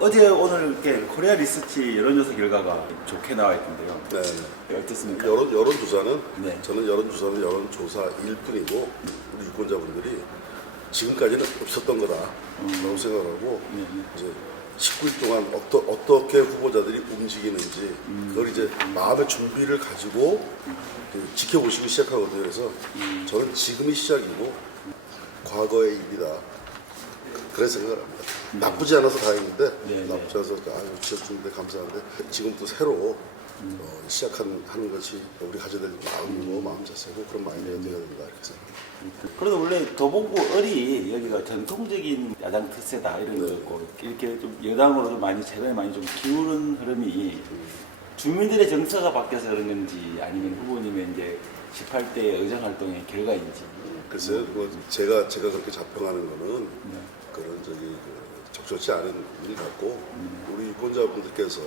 어제 오늘 이렇게 코리아 리서치 여론조사 결과가 좋게 나와 있던데요. 네. 어떻습니까? 여론조사는 네. 저는 여론조사는 여론조사일 뿐이고 우리 유권자분들이 지금까지는 없었던 거다라고 생각하고 이제 19일 동안 어떻게 후보자들이 움직이는지 그걸 이제 마음의 준비를 가지고 지켜보시기 시작하거든요. 그래서 저는 지금이 시작이고 과거의 일이다. 그래 생각을 합니다. 나쁘지 않아서 다행인데 나쁘지 않아서 지켜주는데 감사한데 지금부터 새로 하는 것이 우리 가져야 될 마음이고 마음 자세고 그런 마인드가 되어야 된다 이렇게 생각합니다. 그래도 원래 도봉구 을이 여기가 전통적인 야당 특세다 이런 거였고 이렇게 좀 여당으로 좀 많이 최근에 많이 좀 기울은 흐름이 주민들의 정서가 바뀌어서 그런 건지 아니면 후보님의 이제 18대 의정 활동의 결과인지. 글쎄요, 제가 그렇게 자평하는 거는 그런 적절치 않은 일 같고 우리 유권자분들께서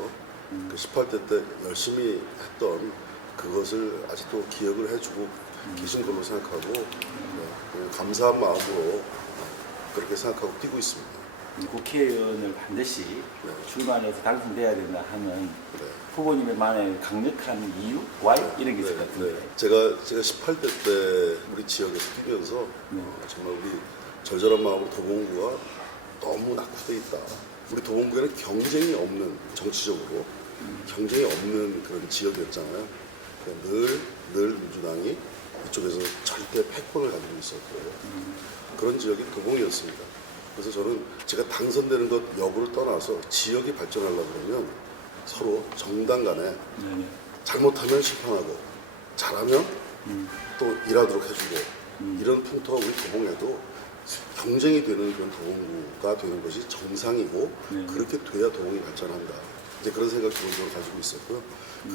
그 18대 때 열심히 했던 그것을 아직도 기억을 해주고 계신 걸로 생각하고 감사한 마음으로 그렇게 생각하고 뛰고 있습니다. 국회의원을 반드시 출마해서 당선돼야 된다 하는 후보님의만의 강력한 이유, why 이런 게 있을 것 같은데. 제가 18대 때 우리 지역에서 뛰면서 정말 우리 절절한 마음으로 도봉구가 너무 낙후돼 있다. 우리 도봉구에는 경쟁이 없는 정치적으로 경쟁이 없는 그런 지역이었잖아요. 그러니까 늘 민주당이 이쪽에서 절대 패권을 가지고 있었고 그런 지역이 도봉이었습니다. 그래서 저는 제가 당선되는 것 여부를 떠나서 지역이 발전하려고 그러면 서로 정당 간에 잘못하면 심판하고 잘하면 또 일하도록 해주고 이런 풍토가 우리 도봉에도 경쟁이 되는 그런 도봉구가 되는 것이 정상이고 그렇게 돼야 도봉이 발전한다. 이제 그런 생각을 기본적으로 가지고 있었고요.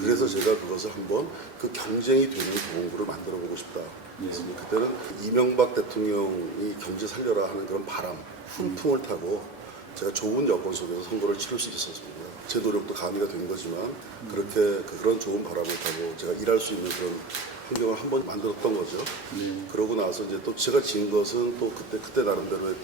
그래서 제가 그것을 한번 그 경쟁이 되는 도봉구를 만들어 보고 싶다. 그래서 그때는 이명박 대통령이 경제 살려라 하는 그런 바람, 훈풍을 타고 제가 좋은 여건 속에서 선거를 치를 수 있었습니다. 제 노력도 가미가 된 거지만 그렇게 그런 좋은 바람을 타고 제가 일할 수 있는 그런 환경을 한번 만들었던 거죠. 그러고 나서 이제 또 제가 지은 것은 또 그때 나름대로의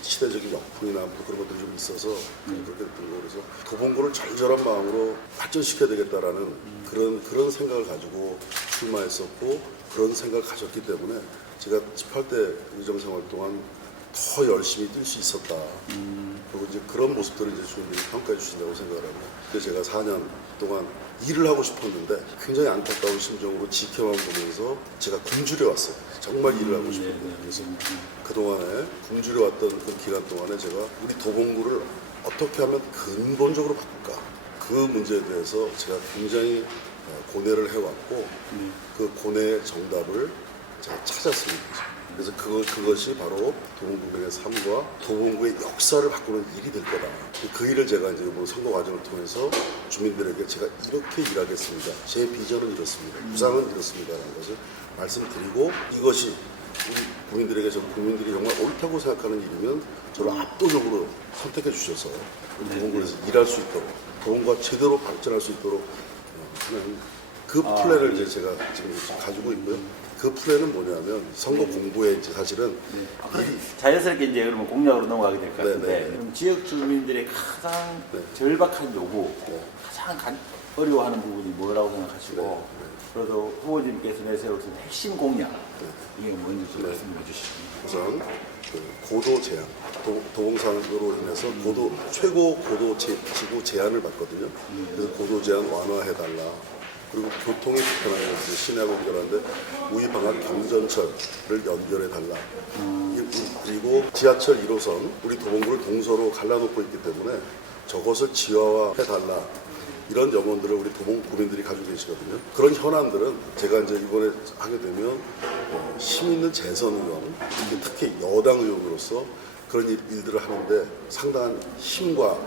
시대적인 역풍이나 뭐 그런 것들이 좀 있어서 그렇게 됐던 거고 그래서 도봉구를 절절한 마음으로 발전시켜야 되겠다라는 그런 생각을 가지고 출마했었고 그런 생각을 가졌기 때문에 제가 18대 의정생활 동안 더 열심히 뛸 수 있었다. 그리고 이제 그런 모습들을 이제 주민들이 평가해 주신다고 생각을 하고 근데 제가 4년 동안 일을 하고 싶었는데 굉장히 안타까운 심정으로 지켜만 보면서 제가 굶주려 왔어요. 정말 일을 하고 싶었는데 그래서 그동안에 굶주려 왔던 그 기간 동안에 제가 우리 도봉구를 어떻게 하면 근본적으로 바꿀까 그 문제에 대해서 제가 굉장히 고뇌를 해왔고 그 고뇌의 정답을 제가 찾았습니다. 그래서 그것이 바로 도봉구민의 삶과 도봉구의 역사를 바꾸는 일이 될 거다. 그 일을 제가 이제 이번 선거 과정을 통해서 주민들에게 제가 이렇게 일하겠습니다. 제 비전은 이렇습니다. 구상은 이렇습니다라는 것을 말씀드리고 이것이 우리 국민들에게 국민들이 정말 옳다고 생각하는 일이면 저를 압도적으로 선택해 주셔서 도봉구에서 일할 수 있도록 도봉구가 제대로 발전할 수 있도록 하는 그 플랜을 이제 제가 지금 가지고 있고요. 그 플랜은 뭐냐면 선거 공부에 이제 사실은 자연스럽게 이제 그러면 공약으로 넘어가게 될 것 같은데 그럼 지역 주민들의 가장 절박한 요구, 가장 어려워하는 부분이 뭐라고 생각하시고 그래도 후보님께서 내세우신 핵심 공약 이게 뭔지 좀 말씀해 주시죠. 우선 고도 제한, 도봉산으로 인해서 최고 고도 지구 제한을 받거든요. 그래서 고도 제한 완화해달라. 그리고 교통이 불편한 것이 시내하고 연결하는데 우이방안 경전철을 연결해달라. 그리고 지하철 1호선 우리 도봉구를 동서로 갈라놓고 있기 때문에 저것을 지하화해달라. 이런 염원들을 우리 도봉 구민들이 가지고 계시거든요. 그런 현안들은 제가 이제 이번에 하게 되면 힘 있는 재선 의원, 특히 여당 의원으로서 그런 일들을 하는데 상당한 힘과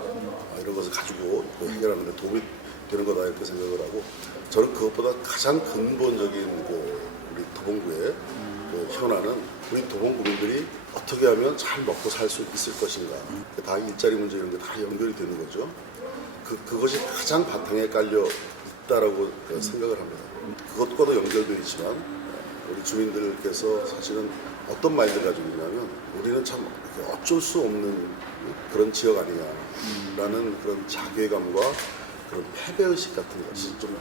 이런 것을 가지고 해결하는 데 도움이 되는 거다 이렇게 생각을 하고 저는 그것보다 가장 근본적인 우리 도봉구의 현안은 우리 도봉 구민들이 어떻게 하면 잘 먹고 살 수 있을 것인가. 다 일자리 문제 이런 게 다 연결이 되는 거죠. 그것이 가장 바탕에 깔려 있다라고 생각을 합니다. 그것과도 연결되어 있지만 우리 주민들께서 사실은 어떤 마인드를 가지고 있냐면 우리는 참 어쩔 수 없는 그런 지역 아니냐라는 그런 자괴감과 그런 패배의식 같은 것이 좀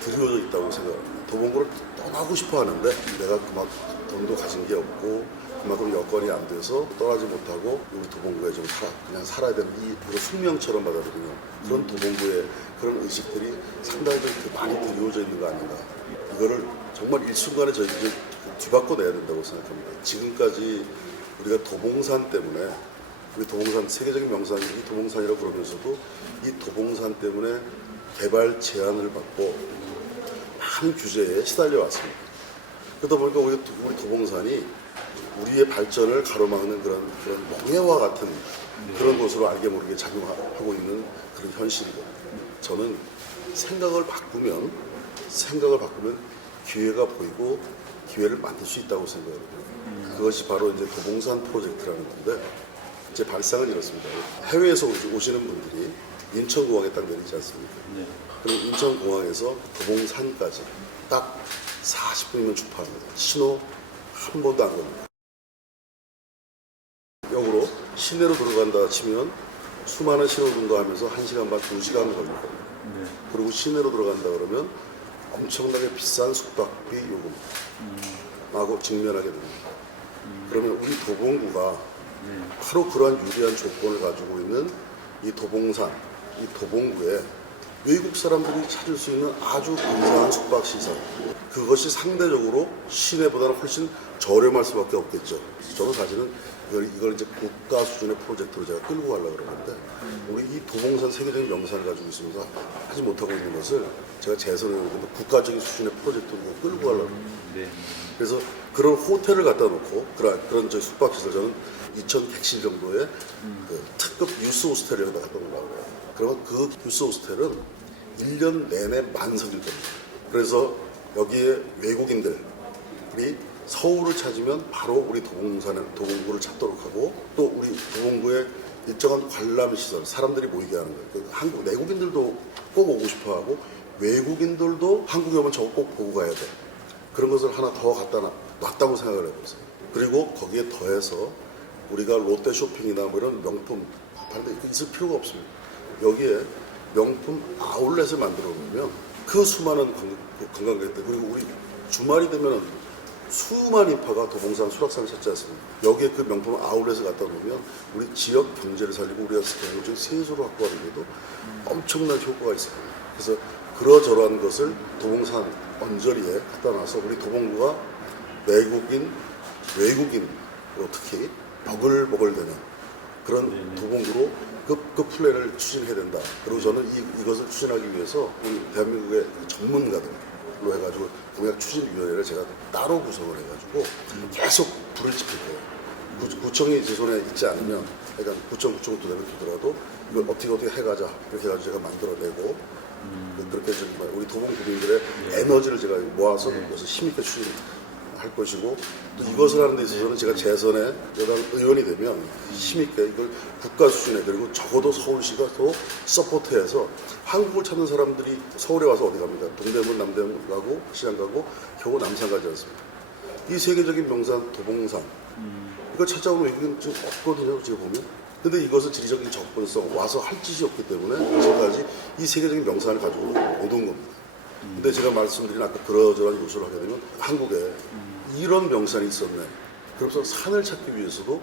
드리워져 있다고 생각합니다. 도봉구를 떠나고 싶어 하는데 내가 그만큼 돈도 가진 게 없고 그만큼 여건이 안 돼서 떠나지 못하고 우리 도봉구에 좀 그냥 살아야 되는 이거 숙명처럼 받아들이는 그런 도봉구의 그런 의식들이 상당히 좀 많이 드리워져 있는 거 아닌가. 이거를 정말 일순간에 저희들이 뒤바꿔내야 된다고 생각합니다. 지금까지 우리가 도봉산 때문에 우리 도봉산 세계적인 명산이 도봉산이라고 그러면서도 이 도봉산 때문에 개발 제한을 받고 많은 규제에 시달려 왔습니다. 그러다 보니까 우리 도봉산이 우리의 발전을 가로막는 그런 멍해와 같은 그런 것으로 알게 모르게 작용하고 있는 그런 현실이거든요. 저는 생각을 바꾸면 기회가 보이고 기회를 만들 수 있다고 생각하거든요. 그것이 바로 이제 도봉산 프로젝트라는 건데 이제 발상은 이렇습니다. 해외에서 오시는 분들이 인천공항에 딱 내리지 않습니까? 네. 그럼 인천공항에서 도봉산까지 딱 40분이면 출발합니다. 신호 한 번도 안 걸립니다. 역으로 시내로 들어간다 치면 수많은 신호 등거하면서 1시간 반, 2시간 걸릴 겁니다. 네. 그리고 시내로 들어간다 그러면 엄청나게 비싼 숙박비 요금하고 직면하게 됩니다. 그러면 우리 도봉구가 바로 그러한 유리한 조건을 가지고 있는 이 도봉산, 이 도봉구에 외국 사람들이 찾을 수 있는 아주 근사한 숙박시설, 그것이 상대적으로 시내보다는 훨씬 저렴할 수밖에 없겠죠. 저는 사실은 이걸 이제 국가 수준의 프로젝트로 제가 끌고 가려고 그러는데 우리 이 도봉산 세계적인 명산을 가지고 있으면서 하지 못하고 있는 것을 제가 재선을 했는데 국가적인 수준의 프로젝트로 끌고 가려고 합니다. 네. 그래서 그런 호텔을 갖다 놓고 그런 저희 숙박시설 저는 2,100실 정도의 그 특급 유스 호스텔을 갖다 놓으려고 해요. 그러면 그 유스 호스텔은 1년 내내 만석일 겁니다. 그래서 여기에 외국인들이 서울을 찾으면 바로 우리 도봉구를 찾도록 하고 또 우리 도봉구에 일정한 관람시설, 사람들이 모이게 하는 거예요. 한국 내국인들도 꼭 오고 싶어 하고 외국인들도 한국에 오면 저거 꼭 보고 가야 돼. 그런 것을 하나 더 갖다 놨다고 생각을 해보세요. 그리고 거기에 더해서 우리가 롯데 쇼핑이나 뭐 이런 명품 팔때 있을 필요가 없습니다. 여기에 명품 아울렛을 만들어 놓으면 그 수많은 관광객들 그리고 우리 주말이 되면 수만 인파가 도봉산 수락산을 찾지 않습니까? 여기에 그 명품 아울렛을 갖다 놓으면 우리 지역 경제를 살리고 우리가 경제적 세수로 확보하는 데도 엄청난 효과가 있습니다. 그래서 그러저러한 것을 도봉산 언저리에 갖다 놔서 우리 도봉구가 외국인으로 특히 버글버글되는 그런 도봉구로 그 플랜을 추진해야 된다. 그리고 저는 이것을 추진하기 위해서 우리 대한민국의 전문가들로 해가지고 공약추진위원회를 제가 따로 구성을 해가지고 계속 불을 지필 거예요. 구청이 제 손에 있지 않으면, 그러니까 구청 도대로 두더라도 이걸 어떻게 해가자 이렇게 해가지고 제가 만들어내고 그렇게 우리 도봉 구민들의 에너지를 제가 모아서 그것을 힘있게 추진할 것이고 또 이것을 하는 데 있어서는 제가 재선에 여당 의원이 되면 힘있게 이걸 국가 수준에 그리고 적어도 서울시가 또 서포트해서 한국을 찾는 사람들이 서울에 와서 어디 갑니까? 동대문, 남대문 가고 시장 가고 겨우 남산 가지 않습니까? 이 세계적인 명산 도봉산 이거 찾아오는 외국인 지금 없거든요. 지금 보면. 근데 이것은 지리적인 접근성, 와서 할 짓이 없기 때문에 지금까지 이 세계적인 명산을 가지고 못 온 겁니다. 근데 제가 말씀드린 아까 그러저러한 요소를 하게 되면 한국에 이런 명산이 있었네. 그래서 산을 찾기 위해서도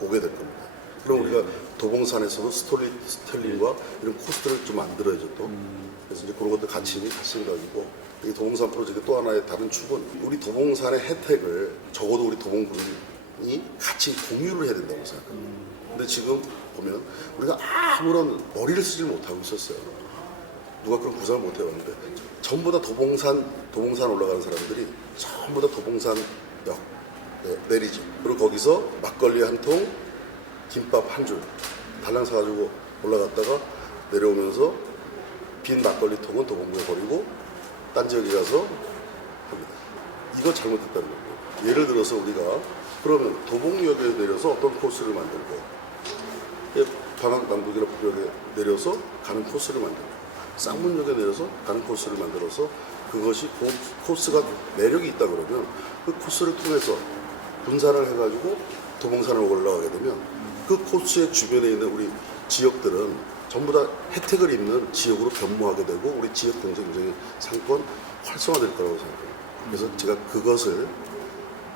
오게 될 겁니다. 그럼 우리가 도봉산에서도 스토리텔링과 이런 코스들을 좀 만들어야죠 또. 그래서 이제 그런 것들 같이 생각이고 이 도봉산 프로젝트 또 하나의 다른 축은 우리 도봉산의 혜택을 적어도 우리 도봉군이 같이 공유를 해야 된다고 생각합니다. 근데 지금 보면 우리가 아무런 머리를 쓰지 못하고 있었어요. 누가 그런 구상을 못 해봤는데 전부 다 도봉산 올라가는 사람들이 전부 다 도봉산역 내리죠. 그리고 거기서 막걸리 한 통, 김밥 한 줄 달랑 사가지고 올라갔다가 내려오면서 빈 막걸리 통은 도봉구에 버리고 딴 지역에 가서 합니다. 이거 잘못했다는 거예요. 예를 들어서 우리가 그러면 도봉역에 내려서 어떤 코스를 만들고 방학 남북이역에 내려서 가는 코스를 만들고 쌍문역에 내려서 가는 코스를 만들어서 그것이 코스가 매력이 있다 그러면 그 코스를 통해서 분산을 해가지고 도봉산을 올라가게 되면 그 코스의 주변에 있는 우리 지역들은 전부 다 혜택을 입는 지역으로 변모하게 되고 우리 지역 경쟁력의 상권 활성화될 거라고 생각해요. 그래서 제가 그것을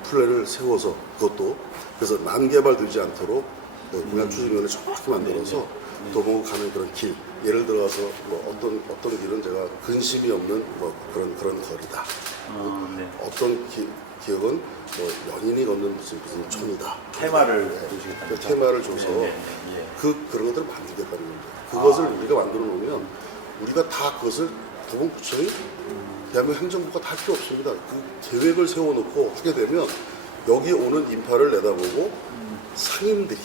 플랜을 세워서 그것도 그래서 난개발되지 않도록 공약추진위원회를 정확히 만들어서 도봉구 가는 그런 길 예를 들어서 뭐 어떤 길은 제가 근심이 없는 뭐 그런 거리다. 어떤 기억은 뭐 연인이 걷는 무슨 촌이다. 테마를 그 주시겠다. 테마를 줘서 그런 것들을 만들겠다는 건데 그것을 우리가 만들어 놓으면 우리가 다 그것을 도봉구청이 대한민국 행정부가 다 할 필요 없습니다. 그 계획을 세워놓고 하게 되면 여기 오는 인파를 내다보고 상인들이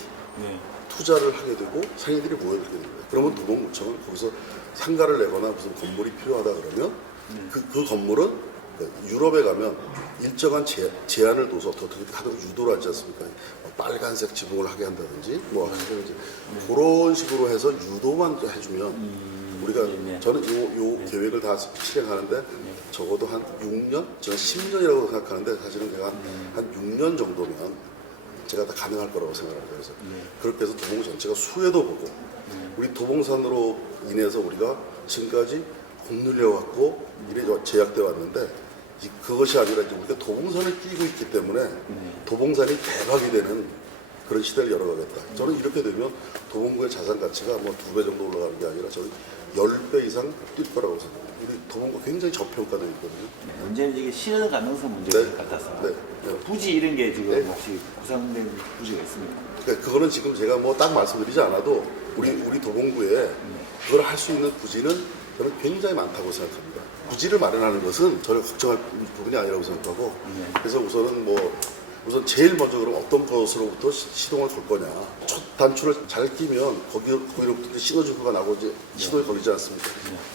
투자를 하게 되고 상인들이 모여들게 됩니다. 그러면 도봉구청은 거기서 상가를 내거나 무슨 건물이 필요하다 그러면 그 건물은 유럽에 가면 일정한 제한을 둬서 어떻게 하도록 유도를 하지 않습니까? 뭐 빨간색 지붕을 하게 한다든지 뭐 하든지 그런 식으로 해서 유도만 해주면 우리가 저는 요 계획을 다 실행하는데 적어도 한 6년? 저는 10년이라고 생각하는데 사실은 제가 한 6년 정도면 제가 다 가능할 거라고 생각합니다. 그래서 그렇게 해서 도봉 전체가 수혜도 보고 우리 도봉산으로 인해서 우리가 지금까지 공눌려왔고 이래 제약돼 왔는데 그것이 아니라 이제 우리가 도봉산을 끼고 있기 때문에 도봉산이 대박이 되는 그런 시대를 열어가겠다. 저는 이렇게 되면 도봉구의 자산 가치가 뭐 2배 정도 올라가는 게 아니라 저는 10배 이상 뛸 거라고 생각합니다. 우리 도봉구 굉장히 저평가되어 있거든요. 문제는 이게 실현 가능성 문제가 같았습니다. 부지 이런 게 지금 혹시 구상된 부지가 있습니까? 그러니까 그거는 지금 제가 뭐 딱 말씀드리지 않아도 우리 도봉구에 그걸 할 수 있는 부지는 저는 굉장히 많다고 생각합니다. 부지를 마련하는 것은 저를 걱정할 부분이 아니라고 생각하고 그래서 우선 제일 먼저 그럼 어떤 것으로부터 시동을 걸 거냐. 첫 단추를 잘 끼면 거기로부터 시너지가 나고 이제 시동이 걸리지 않습니까?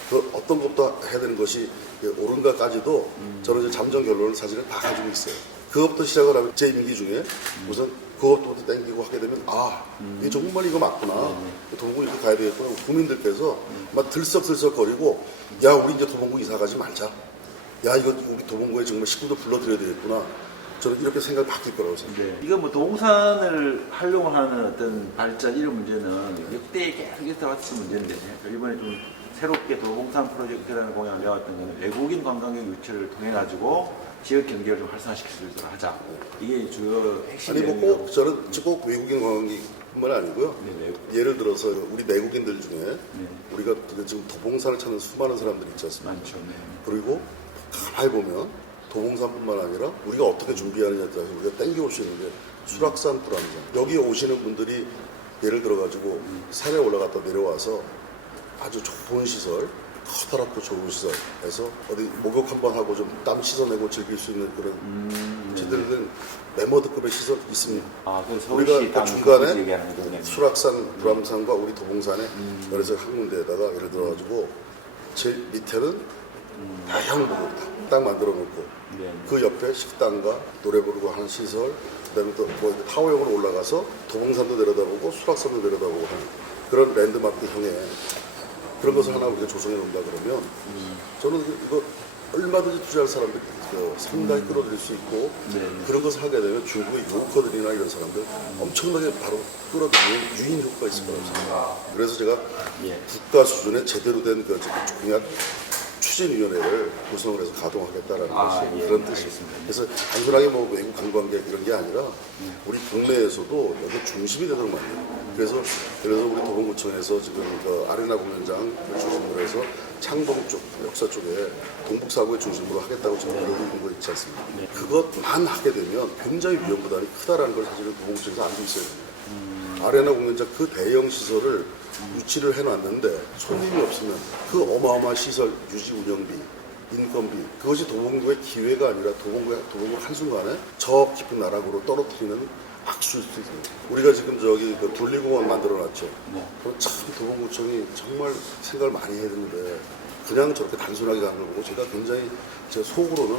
그 어떤 것부터 해야 되는 것이 옳은가까지도 저는 이제 잠정 결론을 사실은 다 가지고 있어요. 그것부터 시작을 하면 제 임기 중에 우선 그것부터 땡기고 하게 되면 이게 정말 이거 맞구나. 도봉구 이렇게 가야 되겠구나. 국민들께서 막 들썩들썩거리고 야 우리 이제 도봉구 이사 가지 말자. 야 이거 우리 도봉구에 정말 식구들 불러드려야 되겠구나. 저는 이렇게 생각이 바뀔 거라고 생각해요. 이거 뭐 도봉산을 활용하는 어떤 발전 이런 문제는 역대 계속 있어왔던 문제인데 이번에 좀 새롭게 도봉산 프로젝트라는 공약을 내왔던 것은 외국인 관광객 유치를 통해 가지고 지역 경제를 좀 활성화시킬 수 있도록 하자. 이게 주요 핵심. 아니 꼭 저는 꼭 외국인 관광객뿐만 아니고요. 예를 들어서 우리 내국인들 중에 우리가 지금 도봉산을 찾는 수많은 사람들이 있지 않습니까? 많죠. 그리고 가만히 보면 도봉산뿐만 아니라 우리가 어떻게 준비하느냐에 따라서 우리가 땡겨올 수 있는 게 수락산, 불암산. 여기 오시는 분들이 예를 들어가지고 산에 올라갔다 내려와서 아주 좋은 시설, 커다랗고 좋은 시설에서 어디 목욕 한번 하고 좀 땀 씻어내고 즐길 수 있는 그런 지들은 메모드급의 시설 있습니다. 그래서 우리가 그 중간에 수락산, 불암산과 우리 도봉산에 그래서 한 군데에다가 예를 들어가지고 제일 밑에는 다양 목욕탕 딱 만들어 놓고 그 옆에 식당과 노래 부르고 하는 시설 그다음에 또 뭐 타워형으로 올라가서 도봉산도 내려다보고 수락산도 내려다보고 하는 그런 랜드마크형의 그런 것을 하나 우리가 조성해 놓는다 그러면 저는 이거 얼마든지 투자할 사람들이 상당히 끌어들일 수 있고 그런 것을 하게 되면 중국의 요커들이나 이런 사람들 엄청나게 바로 끌어들이는 유인 효과가 있을 거라고 생각합니다. 그래서 제가 국가 수준의 제대로 된 그 공약 추진위원회를 구성을 해서 가동하겠다라는 것이 그런 뜻입니다. 그래서 단순하게 뭐 외국 관광객 이런 게 아니라 우리 국내에서도 여기 중심이 되도록 만들고 그래서 우리 도봉구청에서 지금 그 아레나 공연장을 중심으로 해서 창동 쪽 역사 쪽에 동북사구의 중심으로 하겠다고 지금 이러고 있는 거 있지 않습니까? 그것만 하게 되면 굉장히 위험 부담이 크다라는 걸 사실은 도봉구청에서 알고 있어야 됩니다. 아레나 공연장 그 대형 시설을 유치를 해놨는데 손님이 없으면 그 어마어마한 시설 유지 운영비, 인건비 그것이 도봉구의 기회가 아니라 도봉구 한순간에 저 깊은 나락으로 떨어뜨리는 악수일 수 있습니다. 우리가 지금 저기 그 둘리공원 만들어놨죠. 그럼 참 도봉구청이 정말 생각을 많이 해야 되는데 그냥 저렇게 단순하게 가는 걸 보고 제가 굉장히 제 속으로는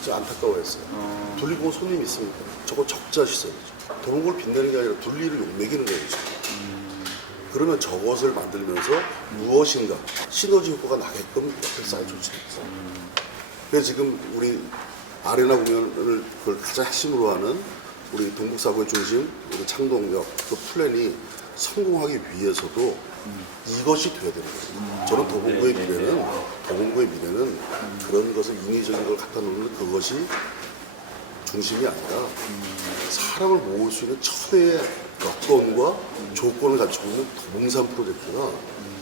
아주 안타까워했어요. 둘리공원 손님이 있습니까? 저거 적자 시설이죠. 도봉구를 빛내는 게 아니라 둘리를 욕먹이는 거예요. 그러면 저것을 만들면서 무엇인가 시너지 효과가 나게끔 옆에 쌓여줬습니다. 그래서 지금 우리 아레나 공연을 그걸 가장 핵심으로 하는 우리 동북사고의 중심, 우리 창동역 그 플랜이 성공하기 위해서도 이것이 돼야 되는 거예요. 저는 도봉구의 미래는 그런 것을 인위적인 걸 갖다 놓는 그것이 중심이 아니라 사람을 모을 수 있는 최대의 여건과 조건을 갖추고 있는 도봉산 프로젝트가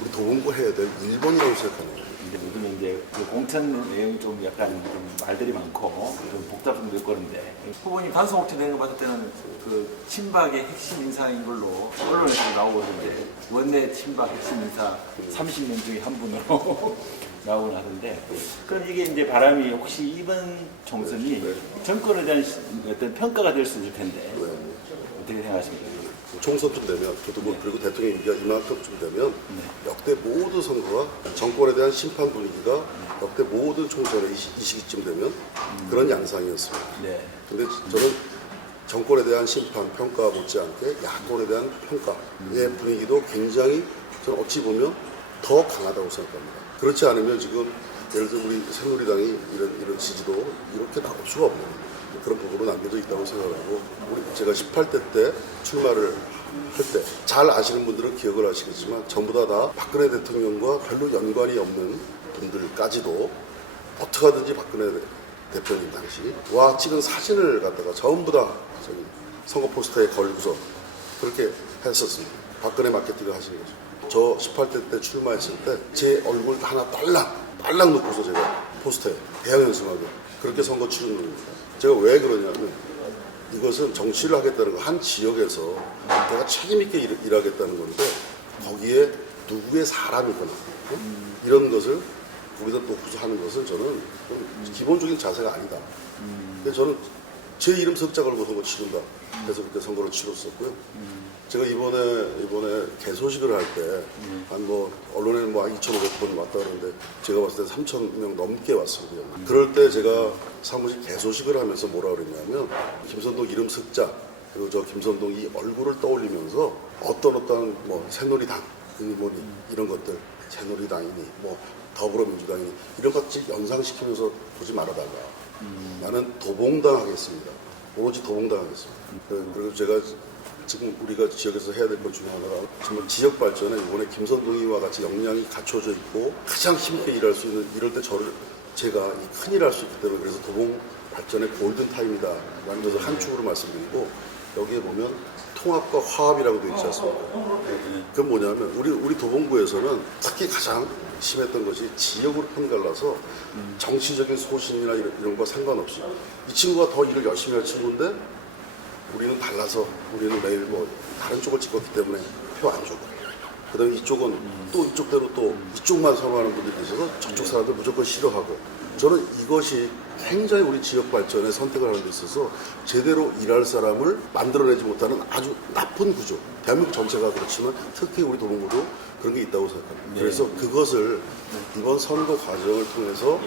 우리 도봉구 해야 될 1번이라고 생각하는 거예요. 근데 요즘 이제 그 공천 내용이 좀 약간 좀 말들이 많고 좀 복잡한 여건인데 후보님 단성 옥천 되는 거 봤을 때는 그 친박의 핵심 인사인 걸로 언론에서 나오거든요. 원내 친박 핵심 인사 30명 중에 한 분으로 나오곤 하던데 그럼 이게 이제 바람이 혹시 이번 총선이 정권에 대한 어떤 평가가 될 수 있을 텐데 어떻게 생각하십니까? 총선쯤 되면 그리고 대통령 임기가 이만큼쯤 되면 역대 모든 선거가 정권에 대한 심판 분위기가 역대 모든 총선의 이 시기쯤 되면 그런 양상이었습니다. 네. 근데 저는 정권에 대한 심판, 평가 못지않게 야권에 대한 평가의 분위기도 굉장히 저는 어찌 보면 더 강하다고 생각합니다. 그렇지 않으면 지금 예를 들어 우리 새누리당이 이런 지지도 이렇게 나올 수가 없는 그런 부분은 남겨져 있다고 생각하고 제가 18대 때 출마를 할 때 잘 아시는 분들은 기억을 하시겠지만 전부 다 박근혜 대통령과 별로 연관이 없는 분들까지도 어떻게 하든지 박근혜 대표님 당시와 찍은 사진을 갖다가 전부 다 저기 선거 포스터에 걸고서 그렇게 했었습니다. 박근혜 마케팅을 하신 거죠. 저 18대 때 출마했을 때 제 얼굴 하나 딸랑 놓고서 제가 포스터에 대항연승하고 그렇게 선거 치른 겁니다. 제가 왜 그러냐면 이것은 정치를 하겠다는 거 한 지역에서 내가 책임있게 일하겠다는 건데 거기에 누구의 사람이거나 이런 것을 우리가 놓고서 하는 것은 저는 좀 기본적인 자세가 아니다. 근데 저는 제 이름 석자 걸고 선거 치른다. 그래서 그렇게 선거를 치렀었고요. 제가 이번에 개소식을 할 때 한 뭐 언론에는 뭐 2,500번 왔다 그러는데 제가 봤을 때 3,000명 넘게 왔습니다. 그럴 때 제가 사무실 개소식을 하면서 뭐라 그랬냐면 김선동 이름 석자 그리고 저 김선동 이 얼굴을 떠올리면서 어떤 뭐 새누리당 뭐니 이런 것들 새누리당이니 뭐 더불어민주당이니 이런 것들 연상시키면서 보지 말아달라. 나는 도봉당 하겠습니다. 오로지 도봉당 하겠습니다. 그리고 제가 지금 우리가 지역에서 해야 될 것 중에 하나가 정말 지역 발전에 이번에 김선동이와 같이 역량이 갖춰져 있고 가장 힘있게 일할 수 있는 이럴 때 제가 큰일 할 수 있기 때문에 그래서 도봉 발전의 골든 타임이다 라는 것을 한 축으로 말씀드리고 여기에 보면 통합과 화합이라고 되어 있지 않습니까? 그건 뭐냐면 우리 도봉구에서는 특히 가장 심했던 것이 지역으로 편갈라서 정치적인 소신이나 이런 거와 상관없이 이 친구가 더 일을 열심히 할 친구인데 우리는 달라서 우리는 매일 뭐 다른 쪽을 찍었기 때문에 표 안 주고 그 다음에 이쪽은 또 이쪽대로 또 이쪽만 선호하는 분들이 계셔서 저쪽 사람들 무조건 싫어하고 저는 이것이 굉장히 우리 지역 발전에 선택을 하는 데 있어서 제대로 일할 사람을 만들어내지 못하는 아주 나쁜 구조. 대한민국 전체가 그렇지만 특히 우리 도봉구도 그런 게 있다고 생각합니다. 네. 그래서 그것을 이번 선거 과정을 통해서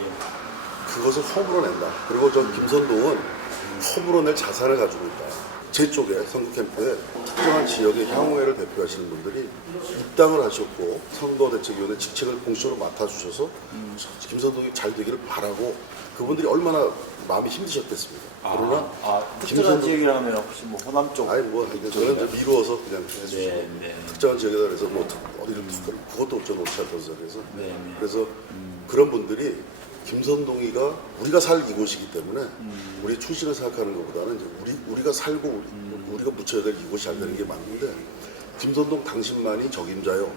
그것을 허물어낸다. 그리고 전 김선동은 허물어낼 자산을 가지고 있다. 제 쪽에 선거 캠프에 특정한 지역의 향후회를 대표하시는 분들이 입당을 하셨고 선거대책위원회 직책을 공식으로 맡아주셔서 김선동이 잘 되기를 바라고 그분들이 얼마나 마음이 힘드셨겠습니까? 그러나 특정한 지역이라 하면 혹시 뭐 호남 쪽? 아니 뭐 저는 좀 미루어서 그냥 해주시고 네. 특정한 지역에다 그래서 뭐 어디를 그것도 좀 놓지 않던 그래서 네. 그래서 그런 분들이 김선동이가 우리가 살 이곳이기 때문에 우리 출신을 생각하는 것보다는 이제 우리가 살고 우리가 묻혀야 될 이곳이 잘 되는 게 맞는데 김선동 당신만이 적임자요.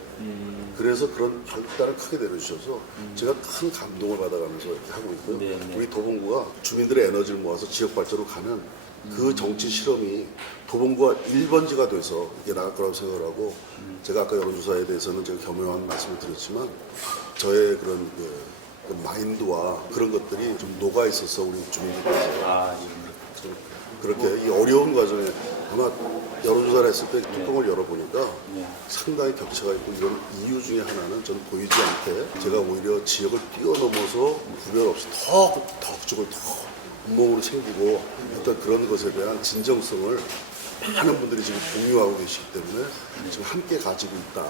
그래서 그런 결단을 크게 내려주셔서 제가 큰 감동을 받아가면서 이렇게 하고 있고요. 네. 우리 도봉구가 주민들의 에너지를 모아서 지역 발전으로 가면 그 정치 실험이 도봉구가 1번지가 돼서 이게 나갈 거라고 생각을 하고 제가 아까 여론조사에 대해서는 제가 겸허한 말씀을 드렸지만 저의 그런 그 마인드와 그런 것들이 좀 녹아 있어서 우리 주민들께서 좀 그렇게 이 어려운 과정에 아마 여론조사를 했을 때 뚜껑을 열어보니까 상당히 격차가 있고 이런 이유 중에 하나는 저는 보이지 않게 제가 오히려 지역을 뛰어넘어서 구별 없이 더 그쪽을 더 온몸으로 챙기고 했던 그런 것에 대한 진정성을 많은 분들이 지금 공유하고 계시기 때문에 지금 함께 가지고 있다.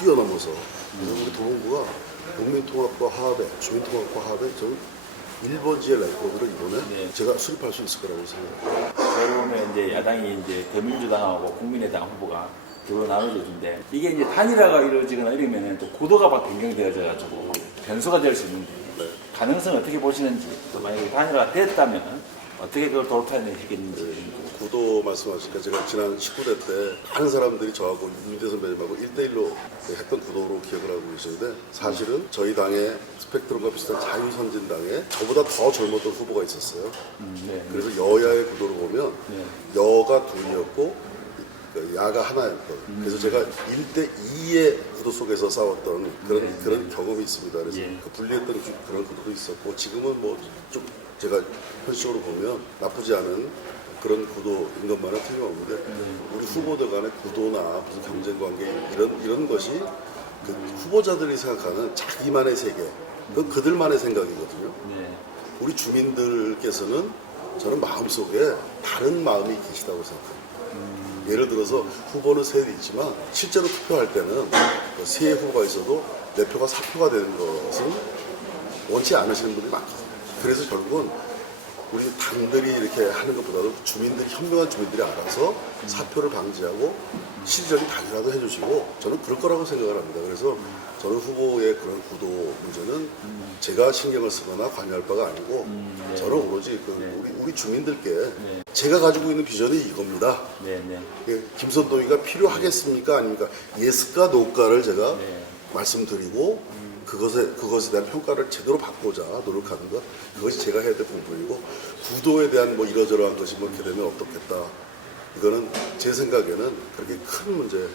뛰어넘어서 그래서 우리 도봉구가 국민통합과 화합에 주민통합과 화합에 저는 1번지의 레코드를 이번에 네. 제가 수립할 수 있을 거라고 생각합니다. 새로운 이제 야당이 이제 더민주당하고 국민의당 후보가 두로 나눠져준데 이게 이제 단일화가 이루어지거나 이러면은 또 구도가 막 변경되어져가지고 변수가 될 수 있는데 네. 가능성 어떻게 보시는지 또 만약에 단일화가 됐다면 어떻게 그걸 돌파해내시겠는지. 구도 말씀하시니까 제가 지난 19대 때 많은 사람들이 저하고 윤대 선배님하고 1대1로 했던 구도로 기억을 하고 계시는데 사실은 저희 당의 스펙트럼과 비슷한 자유선진당에 저보다 더 젊었던 후보가 있었어요. 네. 그래서 여야의 구도를 보면 네. 여가 둘이었고 야가 하나였던. 그래서 제가 1대2의 구도 속에서 싸웠던 그런 경험이 있습니다. 그래서 예. 그 분리했던 그런 구도도 있었고 지금은 뭐 좀 제가 현실적으로 보면 나쁘지 않은 그런 구도인 것만은 틀림없는데 우리 후보들 간의 구도나 무슨 경쟁 관계 이런 것이 그 후보자들이 생각하는 자기만의 세계, 그건 그들만의 생각이거든요. 네. 우리 주민들께서는 저는 마음속에 다른 마음이 계시다고 생각합니다. 예를 들어서 후보는 셋이 있지만 실제로 투표할 때는 세 후보가 있어도 내 표가 4표가 되는 것은 원치 않으시는 분들이 많거든요. 그래서 결국은 우리 당들이 이렇게 하는 것보다도 주민들이, 현명한 주민들이 알아서 사표를 방지하고 실질적인 단일화도 해주시고 저는 그럴 거라고 생각을 합니다. 그래서 저는 후보의 그런 구도 문제는 제가 신경을 쓰거나 관여할 바가 아니고 저는 오로지 우리 주민들께 제가 가지고 있는 비전이 이겁니다. 네. 네. 김선동이가 필요하겠습니까? 아닙니까? 예스까 노까를 제가 네. 말씀드리고 그것에 대한 평가를 제대로 받고자 노력하는 것, 그것이 제가 해야 될 부분이고 구도에 대한 뭐 이러저러한 것이 뭐 이렇게 되면 어떻겠다, 이거는 제 생각에는 그렇게 큰 문제는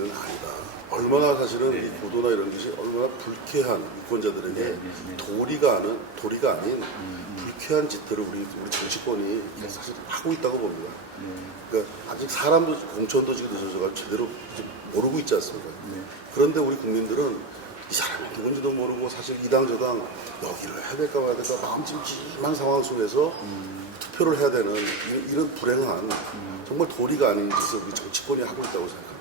아니다. 얼마나 사실은 이 구도나 이런 것이 얼마나 불쾌한 유권자들에게 도리가 아닌 불쾌한 짓들을 우리 정치권이 사실 하고 있다고 봅니다. 그러니까 아직 사람도 공천도 지금 늦어져가 제대로 모르고 있지 않습니까? 그런데 우리 국민들은 이 사람이 누군지도 모르고 사실 이당 저당 여기를 해야 될까 말아야 될까 마음 찜찜한 상황 속에서 투표를 해야 되는 이런 불행한 정말 도리가 아닌 짓을 우리 정치권이 하고 있다고 생각합니다.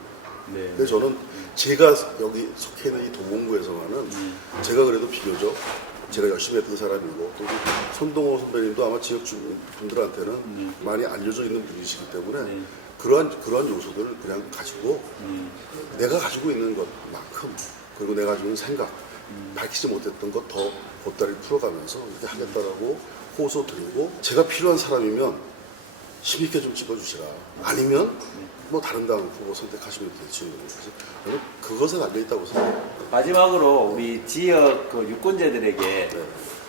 네. 그래서 저는 제가 여기 속해 있는 이 도봉구에서만은 제가 그래도 비교적 제가 열심히 했던 사람이고 또 우리 손동호 선배님도 아마 지역 주민 분들한테는 많이 알려져 있는 분이시기 때문에 그러한 요소들을 그냥 가지고 내가 가지고 있는 것만큼 그리고 내가 가지고 있는 생각 밝히지 못했던 것 더 보따리를 풀어가면서 이렇게 하겠다라고 호소 드리고 제가 필요한 사람이면 힘있게 좀 찍어주시라. 아니면 뭐 다른 당 후보 선택하시면 되지. 그래서 저는 그것에 달려있다고 생각합니다. 마지막으로 우리 지역 그 유권자들에게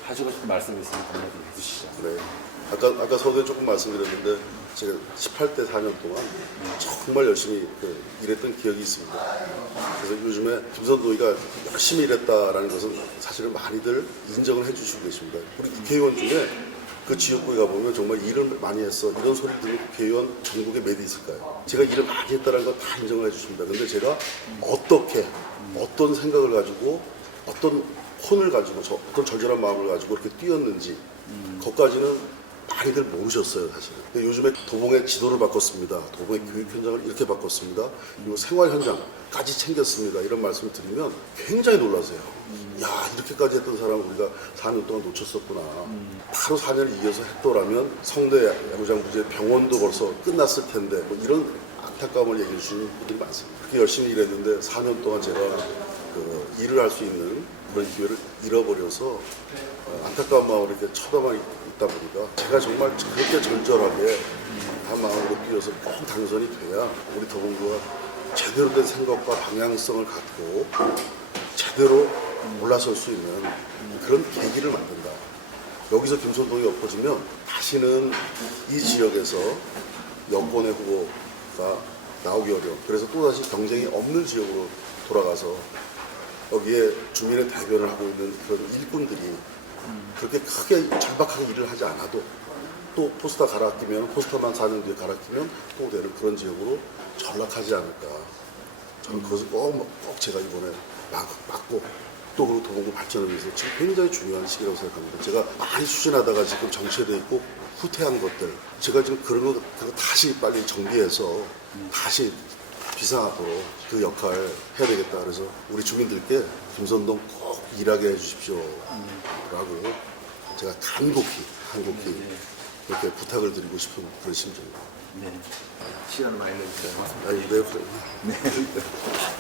하시고 싶은 말씀 있으면 한마디 해주시죠. 네. 아까 서두에 조금 말씀드렸는데 제가 18대 4년 동안 정말 열심히 일했던 기억이 있습니다. 그래서 요즘에 김선동이가 열심히 일했다라는 것은 사실은 많이들 인정을 해주시고 계십니다. 우리 국회의원 중에 그 지역구에 가보면 정말 일을 많이 했어 이런 소리를 듣는 국회의원 전국에 몇 있을까요? 제가 일을 많이 했다는 거 다 인정을 해주십니다. 근데 제가 어떻게 어떤 생각을 가지고 어떤 혼을 가지고 어떤 절절한 마음을 가지고 이렇게 뛰었는지 그것까지는 많이들 모르셨어요, 사실은. 근데 요즘에 도봉의 지도를 바꿨습니다. 도봉의 교육 현장을 이렇게 바꿨습니다. 그리고 생활 현장까지 챙겼습니다. 이런 말씀을 드리면 굉장히 놀라세요. 야, 이렇게까지 했던 사람을 우리가 4년 동안 놓쳤었구나. 바로 4년을 이겨서 했더라면 성대 야구장 부재 병원도 벌써 끝났을 텐데 뭐 이런 안타까움을 얘기해 주시는 분들이 많습니다. 그렇게 열심히 일했는데 4년 동안 제가 일을 할 수 있는 그런 기회를 잃어버려서 안타까운 마음으로 이렇게 쳐다만 있다 보니까 제가 정말 그렇게 절절하게 한 마음으로 뛰어서 꼭 당선이 돼야 우리 더봉구가 제대로 된 생각과 방향성을 갖고 제대로 올라설 수 있는 그런 계기를 만든다. 여기서 김선동이 엎어지면 다시는 이 지역에서 여권의 후보가 나오기 어려워. 그래서 또다시 경쟁이 없는 지역으로 돌아가서 여기에 주민의 대변을 하고 있는 그런 일꾼들이 그렇게 크게 절박하게 일을 하지 않아도 또 포스터 갈아끼면 포스터만 4년 뒤에 갈아끼면 또 되는 그런 지역으로 전락하지 않을까. 저는 그것을 꼭 제가 이번에 막고 또 그리고 도봉구 발전을 위해서 지금 굉장히 중요한 시기라고 생각합니다. 제가 많이 추진하다가 지금 정체돼 있고 후퇴한 것들 제가 지금 그런 거 다시 빨리 정비해서 다시 비상하도록 그 역할 해야 되겠다. 그래서 우리 주민들께 김선동 꼭 일하게 해주십시오 라고 제가 간곡히 이렇게 부탁을 드리고 싶은 그런 심정입니다. 네. 시간을 많이 내주셔서 고맙습니다. 네.